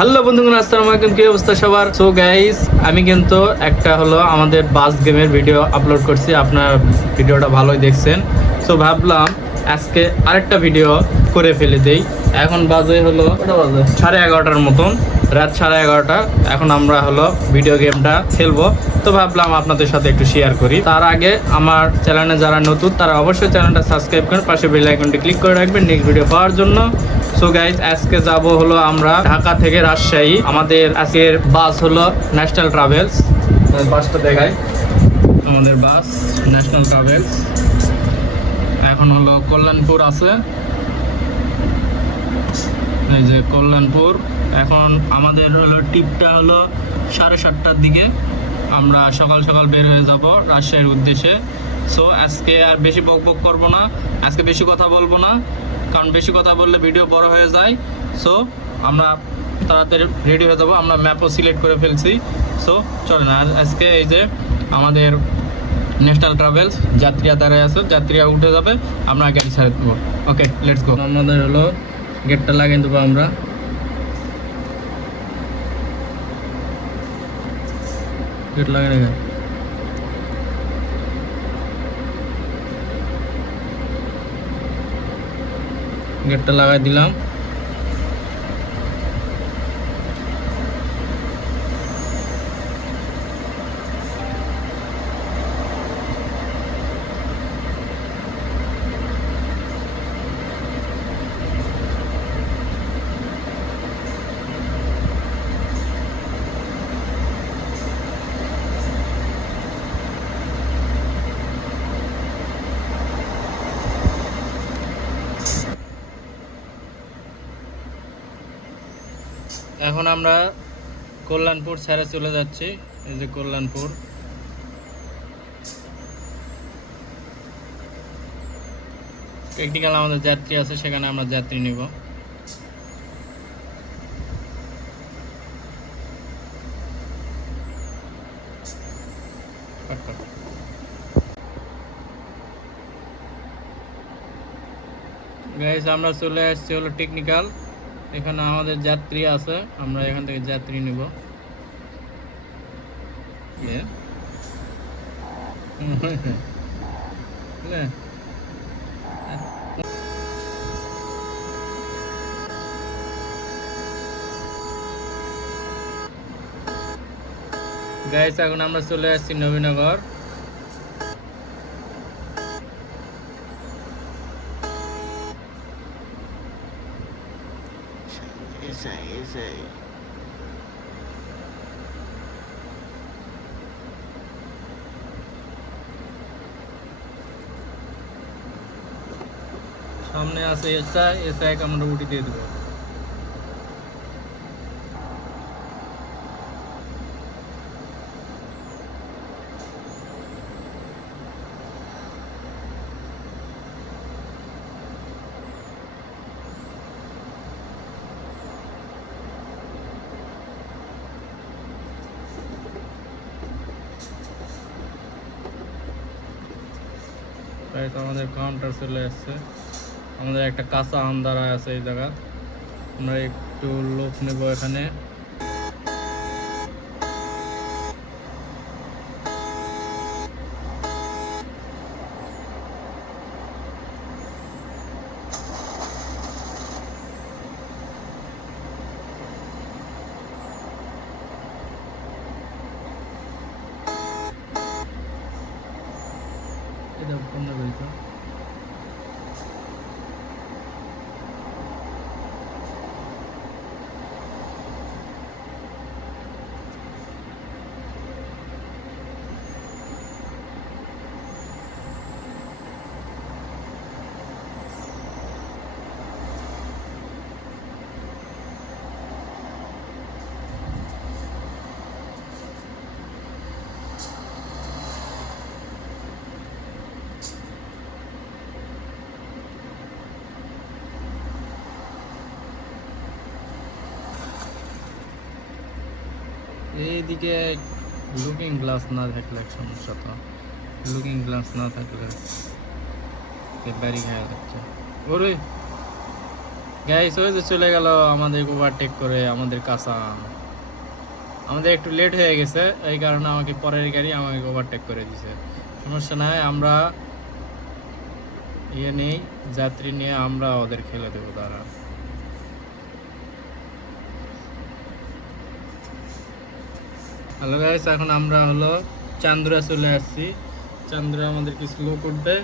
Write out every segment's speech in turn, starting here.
Hello বন্ধুগণ, আসসালামু আলাইকুম। কি অবস্থা সবার? সো গাইস, আমি কিন্তু একটা হলো আমাদের বাস গেমের ভিডিও আপলোড করছি। আপনার ভিডিওটা ভালোই দেখছেন। সো ভাবলাম আজকে আরেকটা ভিডিও করে ফেলে দেই। এখন বাজে হলো 11:30 মতন, রাত 11:30। এখন আমরা হলো ভিডিও গেমটা খেলবো। তো ভাবলাম আপনাদের সাথে একটু শেয়ার করি। তার আগে আমার চ্যানেলে যারা নতুন তারা অবশ্যই চ্যানেলটা সাবস্ক্রাইব করেন, পাশে বেল আইকনটি ক্লিক করে রাখবেন নেক্সট ভিডিও পাওয়ার জন্য। সো গাইজ, আজকে যাব হলো আমরা ঢাকা থেকে রাজশাহী। আমাদের আজকের বাস হলো ন্যাশনাল ট্রাভেলস। বাসটা দেখাই, আমাদের বাস ন্যাশনাল ট্রাভেলস। এখন হলো কল্যাণপুর আছে, এই যে কল্যাণপুর। এখন আমাদের হলো টিপটা হলো 7:30টার দিকে। আমরা সকাল সকাল বের হয়ে যাব রাজশাহীর উদ্দেশ্যে। সো আজকে আর বেশি বক বক করবো না, আজকে বেশি কথা বলবো না, কারণ বেশি কথা বললে ভিডিও বড় হয়ে যায়। সো আমরা তাড়াতাড়ি রেডি হয়ে যাবো। আমরা ম্যাপও সিলেক্ট করে ফেলছি। সো চলেন, আজকে এই যে আমাদের ন্যাশনাল ট্রাভেলস যাত্রীরা দাঁড়ায় আছে, যাত্রীরা উঠে যাবে, আমরা গাড়ি ছেড়ে দেবো। ওকে, লেটস গো। আমাদের হলো গেটটা লাগিয়ে দেবো আমরা। গেট লাগিয়ে রেখে গেটটা লাগাই দিলাম। এখন আমরা কল্যাণপুর ছেড়ে চলে যাচ্ছি। এই যে কল্যাণপুর। টেকনিক্যাল আমাদের যাত্রী আছে, সেখানে আমরা যাত্রী নিব। গাইস, আমরা চলে আসছি হলো টেকনিক্যাল। এখানে আমাদের যাত্রী আছে, আমরা এখান থেকে যাত্রী নিব। গাইস, এখন আমরা চলে আসছি নবীনগর। সামনে আছে এসআই, এসআইকে আমরা উঠি দিয়ে দেবো। তাই তো আমাদের কাউন্টার চলে আসছে। আমাদের একটা কাঁচা আম দাঁড়ায় আছে এই জায়গা। আমরা একটু লোক নেব এখানে। এটা বন্ধ করেছো? এইদিকে লুকিং গ্লাস না থাকলে সমস্যা। তো লুকিং গ্লাস না থাকলে ব্যারি খাওয়া যাচ্ছে। ওরে গাইস ওই যে চলে গেল আমাদের ওভারটেক করে আমাদের কাসাম। আমাদের একটু লেট হয়ে গেছে, এই কারণে আমাকে পরের গাড়ি আমাকে ওভারটেক করে দিছে। সমস্যা নাই, আমরা ইয়ে নেই, যাত্রী নিয়ে আমরা ওদের খেলে দেবো তারা। হ্যালো গাইস, এখন আমরা হলো চান্দুরা চলে আসছি। চান্দুরা আমাদেরকে স্লো করবে,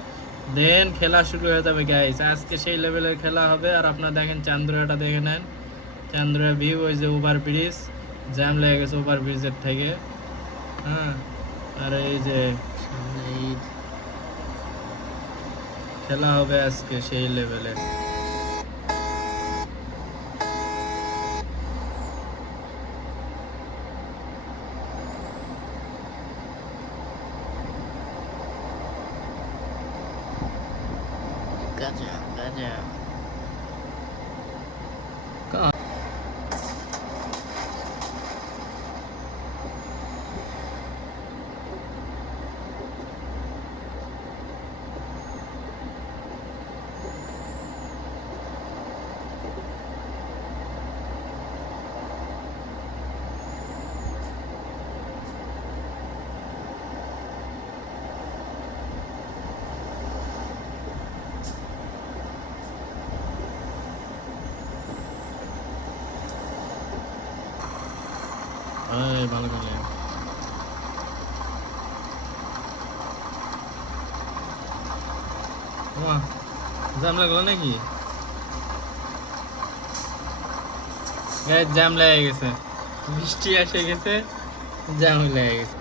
দেন খেলা শুরু হয়ে যাবে গাইস। আজকে সেই লেভেলের খেলা হবে। আর আপনারা দেখেন চান্দুরাটা দেখে নেন, চান্দুরা ভিউ, ওই যে ওভার ব্রিজ, জ্যাম লেগে গেছে ওভার ব্রিজের থেকে। হ্যাঁ, আর এই যে খেলা হবে আজকে সেই লেভেলের। গাজা গাজা ভালো করে জ্যাম লাগলো নাকি? জ্যাম লেগে গেছে, বৃষ্টি এসে গেছে, জ্যাম লেগে গেছে।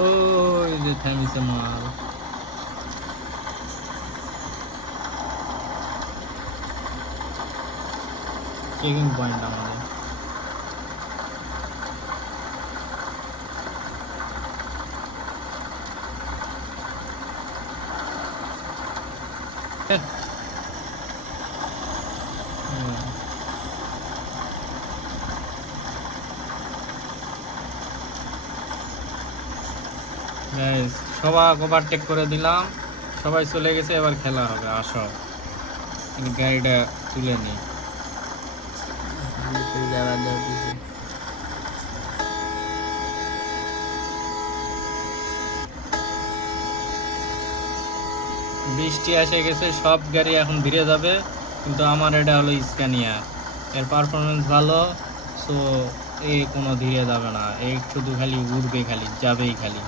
ওই যে থামিছে মাল। চেকিং পয়েন্ট আমাদের। সবাই ওভারটেক করে দিলাম, সবাই চলে গেছে, এবার খেলা হবে। আসো গাড়িটা তুলে নি। বৃষ্টি এসে গেছে, সব গাড়ি এখন ধীরে যাবে, কিন্তু আমার এটা হলো স্ক্যানিয়া, এর পারফরমেন্স ভালো, সো এই কোনো ধীরে যাবে না, এই শুধু খালি উড়বে, খালি যাবেই খালি।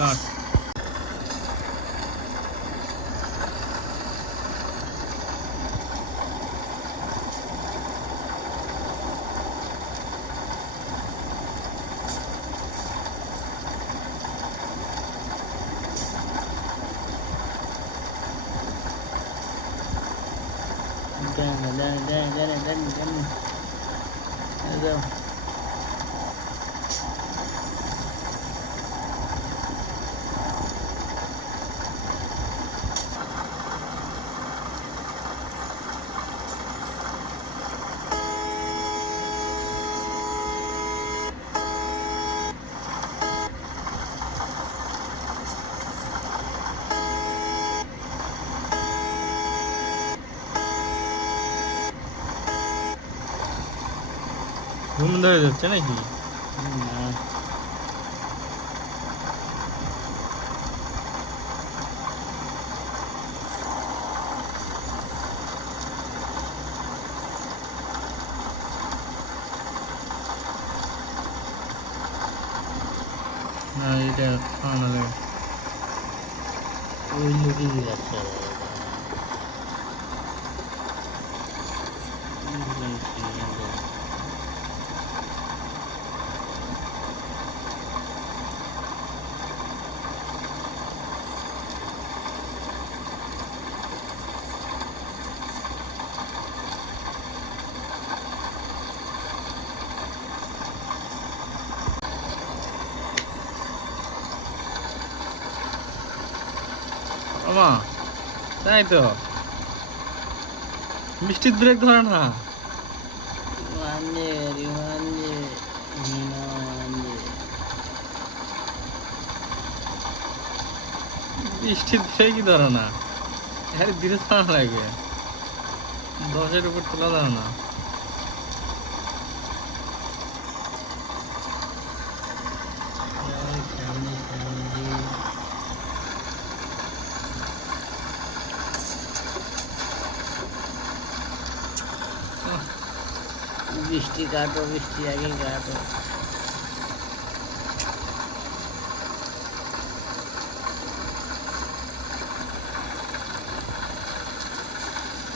Start. ঘুম ধরে যাচ্ছে নাকি? না এটা খাওয়ানো লাগে। ওই লুকিং যাচ্ছে আমা তাই তো বৃষ্টির ব্রেক ধরে না। বৃষ্টির ব্রেকই ধরে না, গাড়ি ধীরে চালানো লাগবে, 10-এর উপর তোলা যাবে না। বৃষ্টি কাটো, বৃষ্টি আগে কাটো।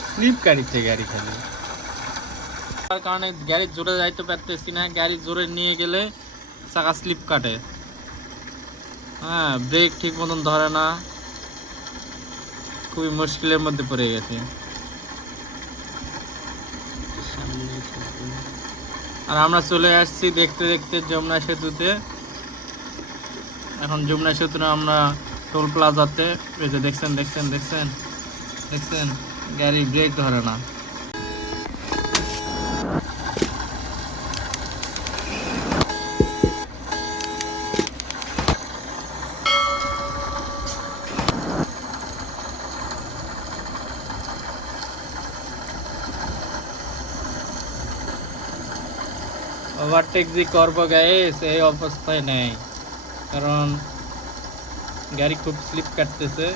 স্লিপ কাটিচ্ছে গাড়ি খালি, তার কারণে গাড়ি জোরে যাইতে পারতেছি না। গাড়ি জোরে নিয়ে গেলে চাকা স্লিপ কাটে, হ্যাঁ ব্রেক ঠিক মতন ধরে না, খুবই মুশকিলের মধ্যে পড়ে গেছে। আর আমরা চলে আসছি দেখতে দেখতে যমুনা সেতুতে। এখন যমুনা সেতুতে আমরা টোল প্লাজাতে, এই যে দেখছেন দেখছেন দেখছেন দেখছেন গাড়ি ব্রেক ধরে না। ওভারটেক যে করবো গাইস এই অবস্থায় নেই, কারণ গাড়ি খুব স্লিপ কাটতেছে,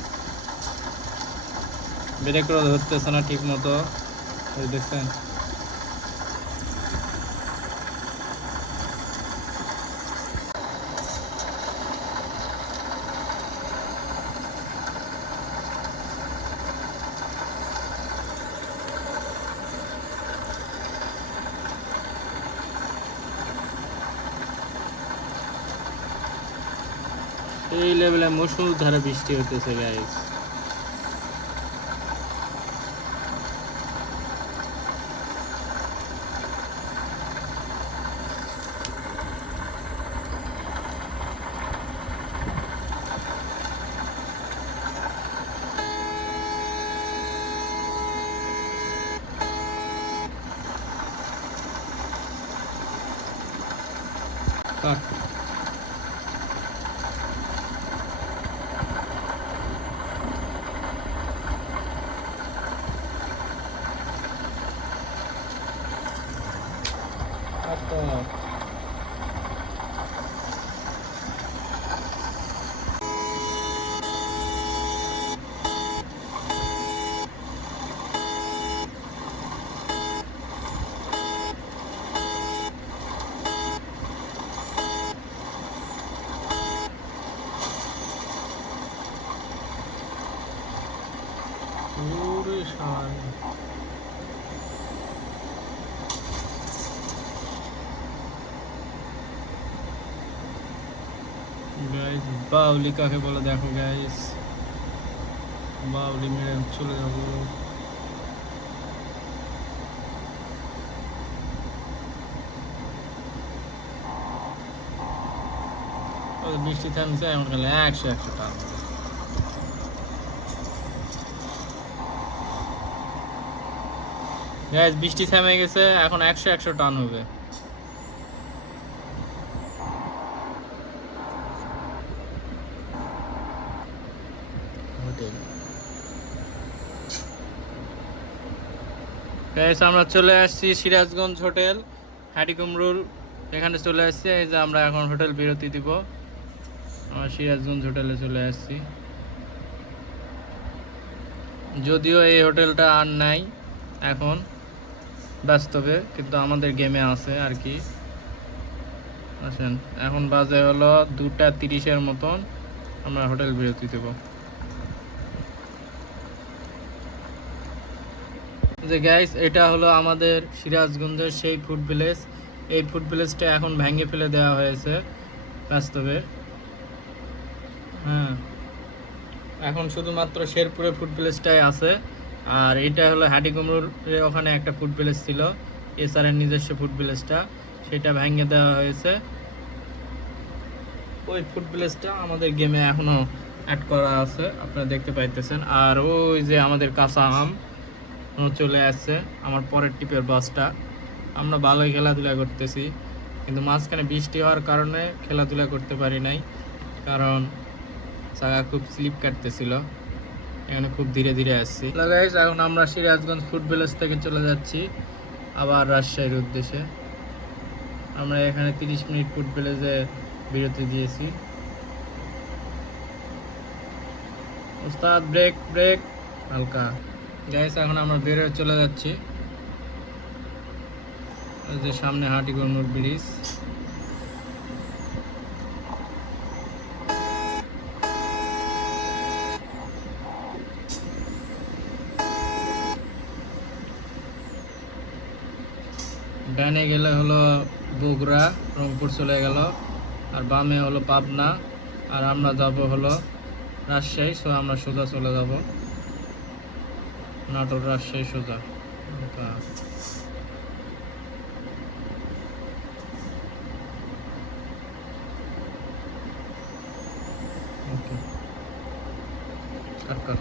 ব্রেকও ধরতেছে না ঠিক মতো, ওই দেখছেন। এই লেভেলে মুষলধারে বৃষ্টি হতেছে গাইস। কাট ওরে শালা গাইস, বাউলি কাকে বলে দেখো গাইস, বাউলি মেরে চলে যাবো। বৃষ্টি থামছে, এখন গেলে 100 টান। গাইস বৃষ্টি থেমে গেছে, এখন 100 টান হবে। গাইস আমরা চলে আসছি সিরাজগঞ্জ হোটেল। হাটিকুমরুল এখানে চলে আসছে। এই যে আমরা এখন হোটেল বিরতি দিব, আমরা সিরাজগঞ্জ হোটেলে চলে আসছি। যদিও এই হোটেলটা আর নাই এখন বাস্তবে, কিন্তু আমাদের গেমে আছে আর কি। আসেন, এখন বাজে হলো 2:30 মতন, আমরা হোটেল বিরতি দেব। যে গাইস, এটা হলো আমাদের সিরাজগঞ্জের সেই ফুড ভিলেজ। এই ফুড ভিলেজটা এখন ভেঙে ফেলে দেওয়া হয়েছে বাস্তবে। হ্যাঁ, এখন শুধুমাত্র শেরপুরে ফুড ভিলেজটাই আছে। আর এটা হলো হাটিকুমরুলের ওখানে একটা ফুড ভিলেজ ছিল, এসআরের নিজস্ব ফুড ভিলেজটা, সেটা ভেঙে দেওয়া হয়েছে। ওই ফুড ভিলেজটা আমাদের গেমে এখনো অ্যাড করা আছে, আপনারা দেখতে পাইতেছেন। আর ওই যে আমাদের কাঁচা আম চলে আসছে, আমার পরের টিপের বাসটা। আমরা ভালোই খেলাধুলা করতেছি, কিন্তু মাঝখানে বৃষ্টি হওয়ার কারণে খেলাধুলা করতে পারি নাই, কারণ জায়গা খুব স্লিপ কাটতেছিল। এখানে খুব ধীরে ধীরে আসছি। গাইস, এখন আমরা সিরাজগঞ্জ ফুড ভিলেজ থেকে চলে যাচ্ছি আবার রাজশাহীর উদ্দেশ্যে। আমরা এখানে 30 মিনিট ফুড ভিলেজে বিরতি দিয়েছি। ওস্তাদ ব্রেক ব্রেক হালকা। গাইস, এখন আমরা বের হয়ে চলে যাচ্ছি। এই যে সামনে হাটিকুমরুল ব্রিজ। ডানে গেলে হলো বগুড়া, রংপুর চলে গেল, আর বামে হলো পাবনা, আর আমরা যাব হলো রাজশাহী। সো আমরা সোজা চলে যাব নাটোর, রাজশাহী সোজা। ওকে, কাট কাট।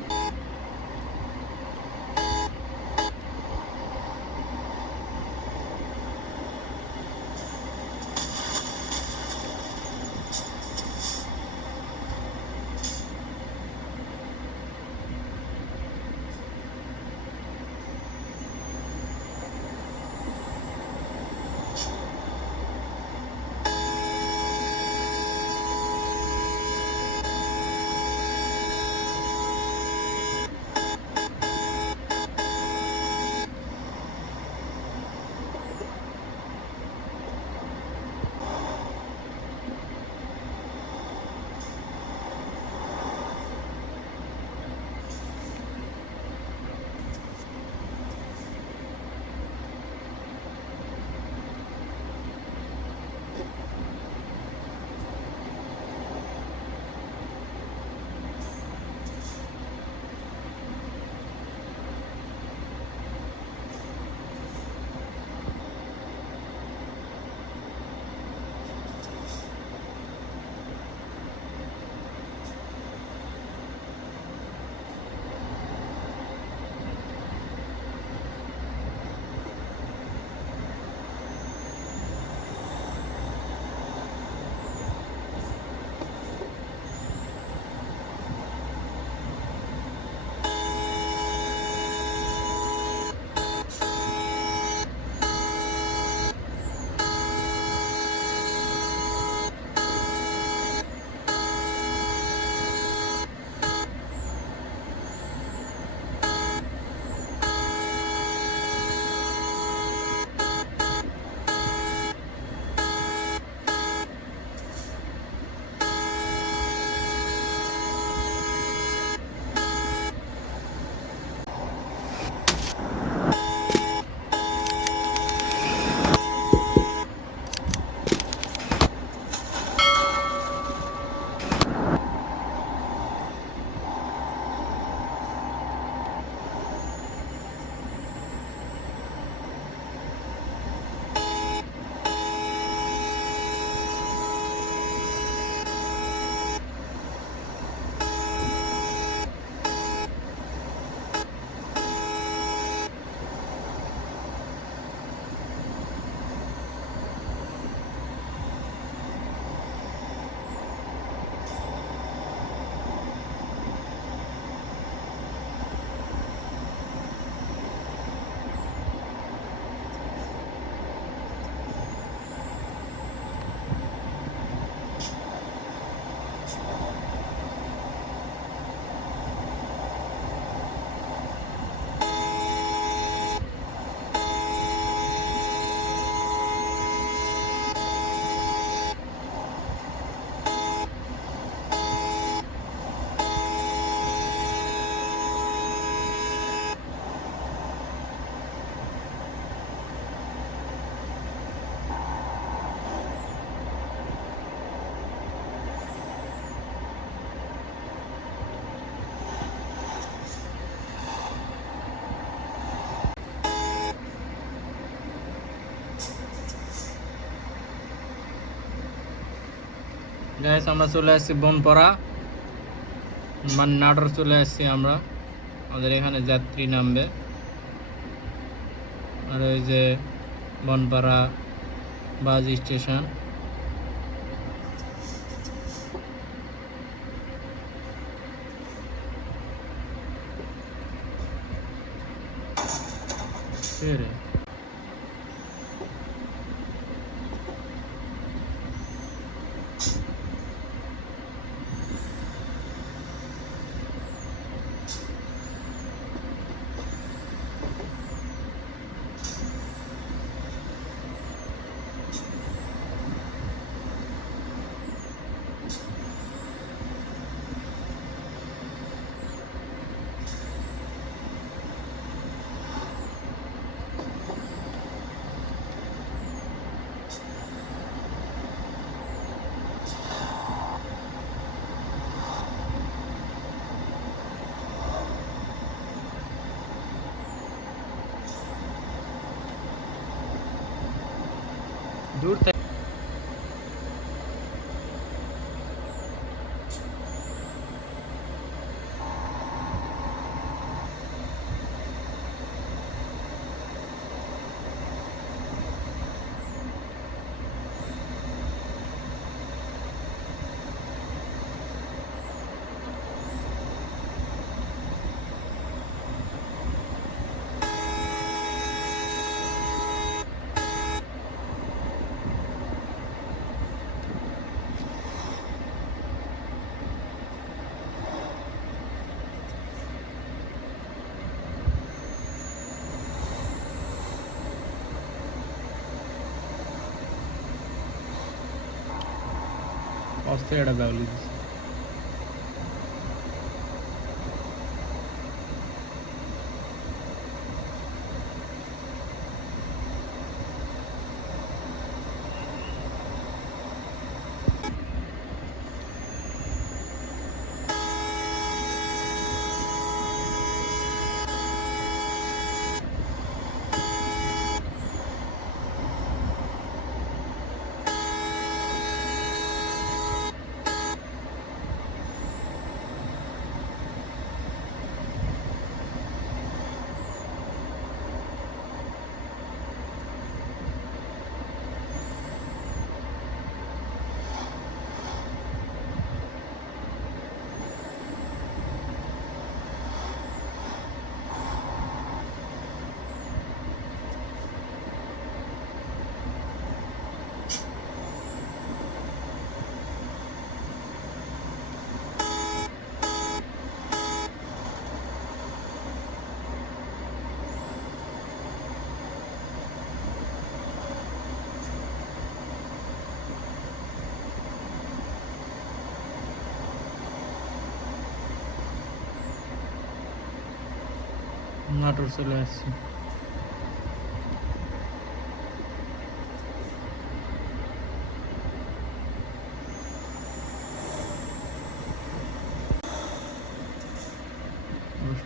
গাইস আমরা চলে আসছি বনপাড়া, মানে নাটোর চলে আসছি আমরা। আমাদের এখানে যাত্রী নামবে, আর ওই যে বনপাড়া বাস স্টেশন। রে দূর থেকে অস্থির একটা ব্যাগলি দিচ্ছে। নাটোর চলে আসছি।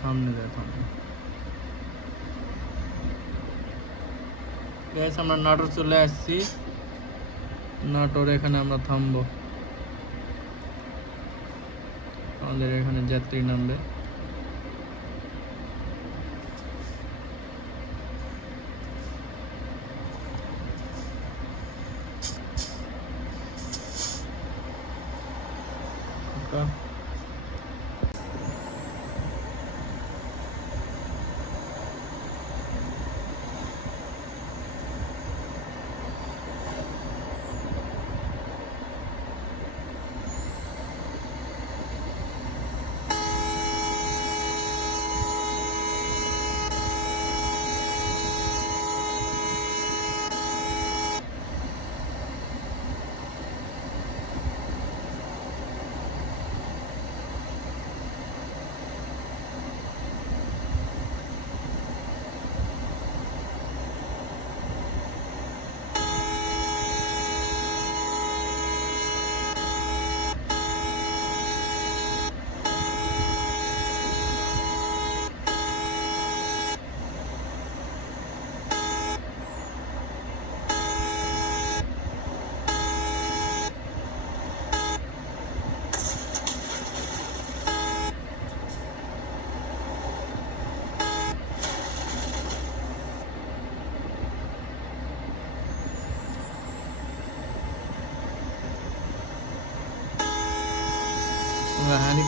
সামনে যেতাম গাইস, আমরা নাটোর চলে আসছি। নাটোর এখানে আমরা থামবো, আমাদের এখানে যাত্রী নামবে।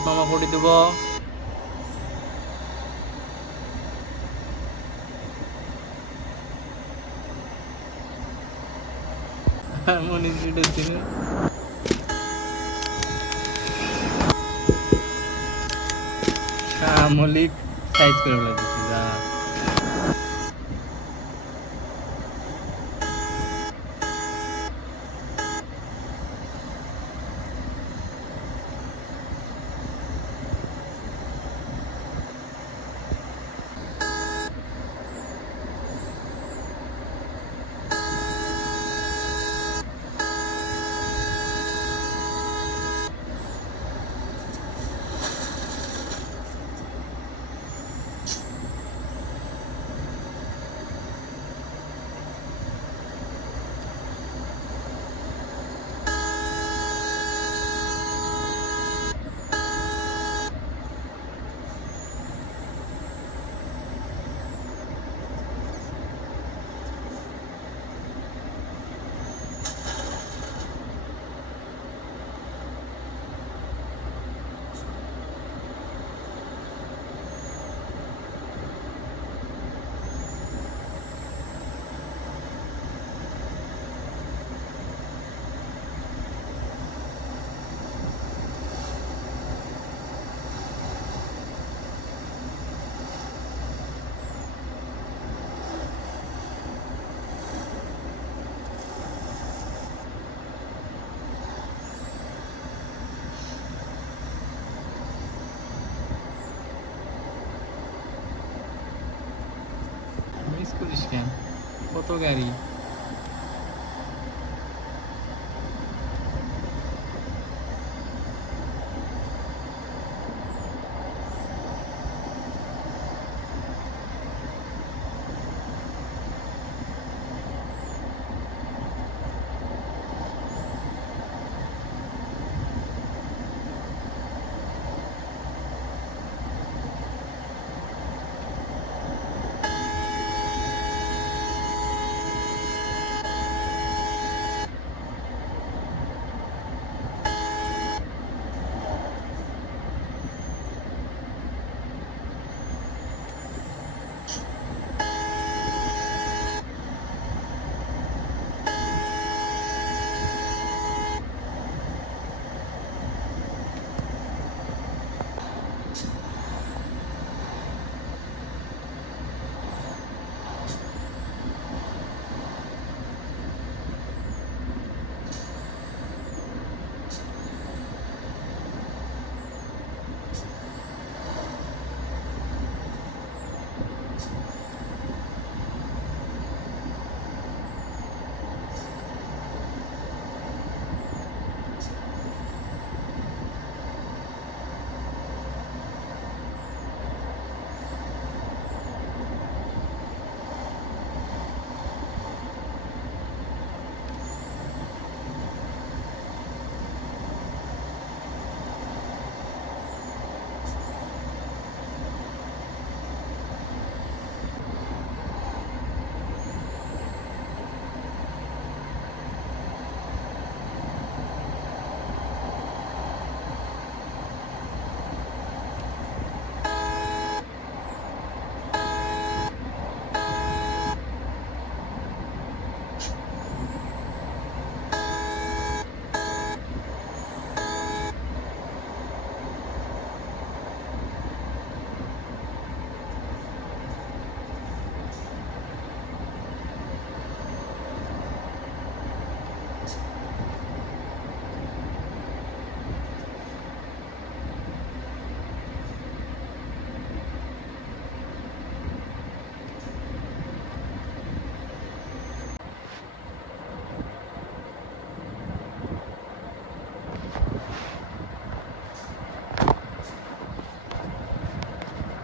মামা কোটি দেব। মনির ভিডিও ছিল মলিক সাইজ করে লাগছে যা। মিস করিস কেন? কত গাড়ি।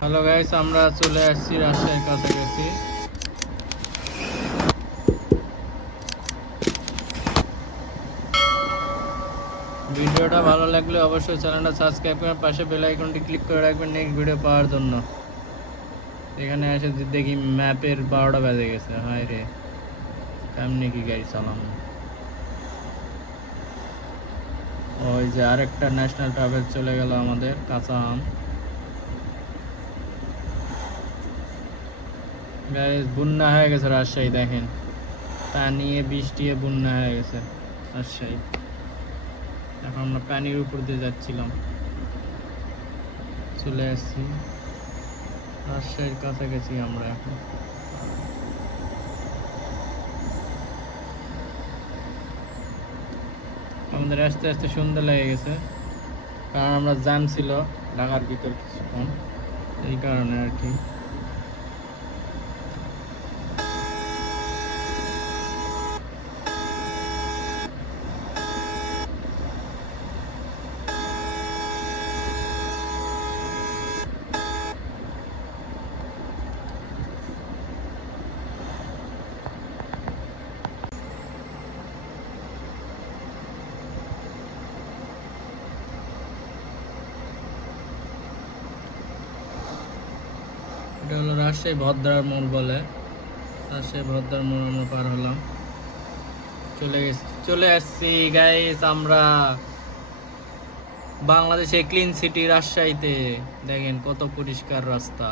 হ্যালো গাইস, আমরা চলে আসছি রাজশাহীর কাছাকাছি। ভিডিওটা ভালো লাগলে অবশ্যই চ্যানেলটা সাবস্ক্রাইব করে পাশে বেল আইকনটি ক্লিক করে রাখবেন নেক্সট ভিডিও পাওয়ার জন্য। এখানে এসে দেখি ম্যাপের 12টা বেজে গেছে। হায় রে, কেমনি কি গাড়ি চালানো। ওই যে আরেকটা ন্যাশনাল ট্রাভেল চলে গেল আমাদের কাঁচা আম। গাইস বন্যা হয়ে গেছে রাজশাহী, দেখেন পানিয়ে বৃষ্টিয়ে বন্যা হয়ে গেছে রাজশাহী। এখন আমরা পানির উপর দিয়ে যাচ্ছিলাম, চলে আসছি রাজশাহীর কাছাকাছি আমরা এখন। আমাদের আস্তে আস্তে সন্ধ্যা লেগে গেছে, কারণ আমরা জ্যাম ছিল ঢাকার ভিতর কিছুক্ষণ, এই কারণে আর কি। এটা হলো রাজশাহী ভদ্রার মোড় বলে, রাজশাহী ভদ্রার মোড় আমরা পার হলাম, চলে আসছি গাইস আমরা বাংলাদেশে ক্লিন সিটি রাজশাহীতে। দেখেন কত পরিষ্কার রাস্তা।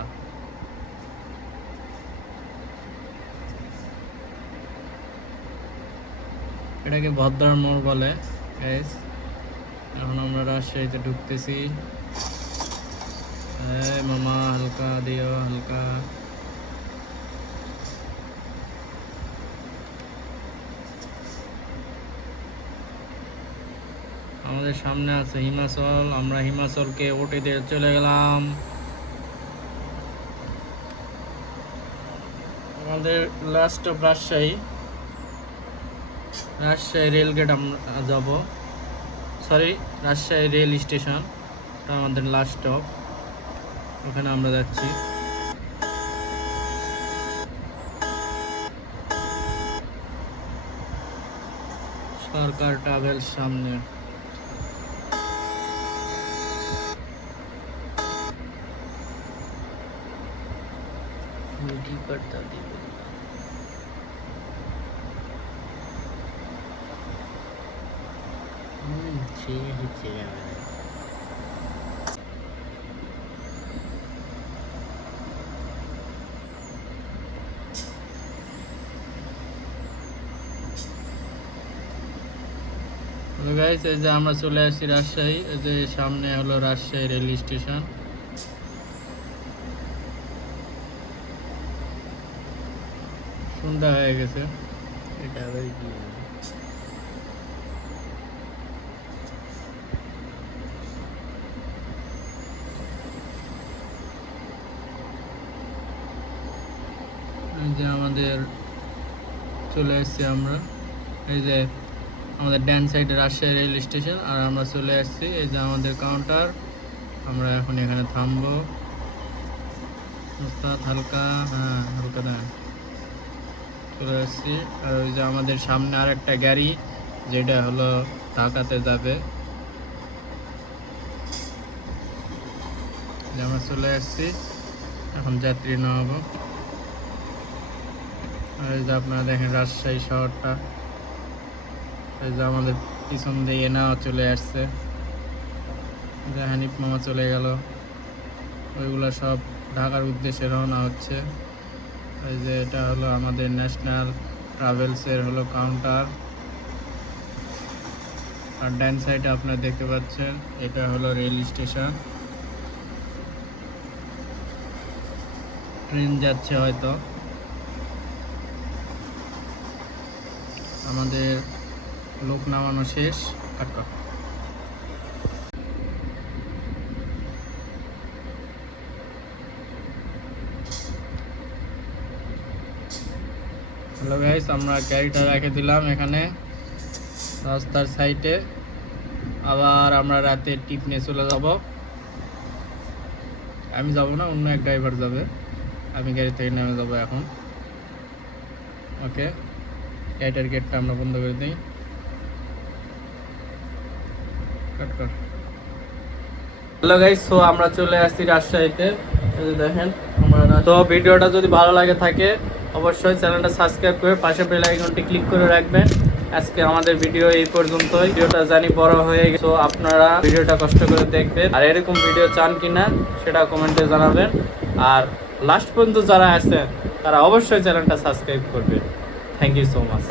এটাকে ভদ্রার মোড় বলে গাইস। এখন আমরা রাজশাহীতে ঢুকতেছি। মামা হালকা দিও, হালকা। আমাদের সামনে আছে হিমাচল, আমরা হিমাচলকে ওটি দিয়ে চলে গেলাম। আমাদের last of Rajshahi, Rajshahi rail gate আমরা যাব, সরি রাজশাহী রেল স্টেশন, এটা আমাদের লাস্ট স্টপ, ওখানে আমরা যাচ্ছি। সরকার ট্রাভেলস সামনে। সেই হচ্ছে গাইস, এই যে আমরা চলে আসছি রাজশাহী, এই যে সামনে হলো রাজশাহী রেল স্টেশন। সন্ধ্যা হয়ে গেছে। এটা আবার কি? এই যে আমাদের চলে আসছি আমরা, এই যে আমাদের ডান সাইডে রাজশাহী রেল স্টেশন, আর আমরা চলে আসছি এই যে আমাদের কাউন্টার। আমরা এখন এখানে থামবো। ওস্তাদ হালকা, হ্যাঁ হালকা দেন। চলে আসছি। আর ওই যে আমাদের সামনে আর একটা গাড়ি, যেটা হলো ঢাকাতে যাবে। আমরা চলে আসছি, এখন যাত্রী নেওয়াবো। আর এই যে আপনারা দেখেন রাজশাহী শহরটা, এই যে আমাদের পিছন দিয়ে নেওয়া চলে আসছে, যে হানিফ মামা চলে গেল, ওইগুলো সব ঢাকার উদ্দেশ্যে রওনা হচ্ছে। এই যে এটা হলো আমাদের ন্যাশনাল ট্রাভেলসের হলো কাউন্টার। আর ডান সাইডে আপনারা দেখতে পাচ্ছেন এটা হলো রেল স্টেশন, ট্রেন যাচ্ছে হয়তো। আমাদের লোক নামানো শেষ। কাটকা হ্যালো গাইস, আমরা গাড়িটা রেখে দিলাম এখানে রাস্তার সাইডে। আবার আমরা রাতে টিপ নিয়ে চলে যাব। আমি যাব না, অন্য এক ড্রাইভার যাবে, আমি গাড়ি থেকে নেমে যাবো এখন। ওকে, গাড়িটার গেটটা আমরা বন্ধ করে দিই। হ্যালো গাইস, সো আমরা চলে আসছি রাজশাহীতে। এই যে দেখেন আমরা, তো ভিডিওটা যদি ভালো লাগে থাকে অবশ্যই চ্যানেলটা সাবস্ক্রাইব করে পাশে বেল আইকনটি ক্লিক করে রাখবেন। আজকে আমাদের ভিডিও এই পর্যন্তই। ভিডিওটা জানি বড় হয়ে গেছে, তো আপনারা ভিডিওটা কষ্ট করে দেখবেন, আর এরকম ভিডিও চান কিনা সেটা কমেন্টে জানাবেন। আর লাস্ট পর্যন্ত যারা আছেন তারা অবশ্যই চ্যানেলটা সাবস্ক্রাইব করবেন। Thank you so much.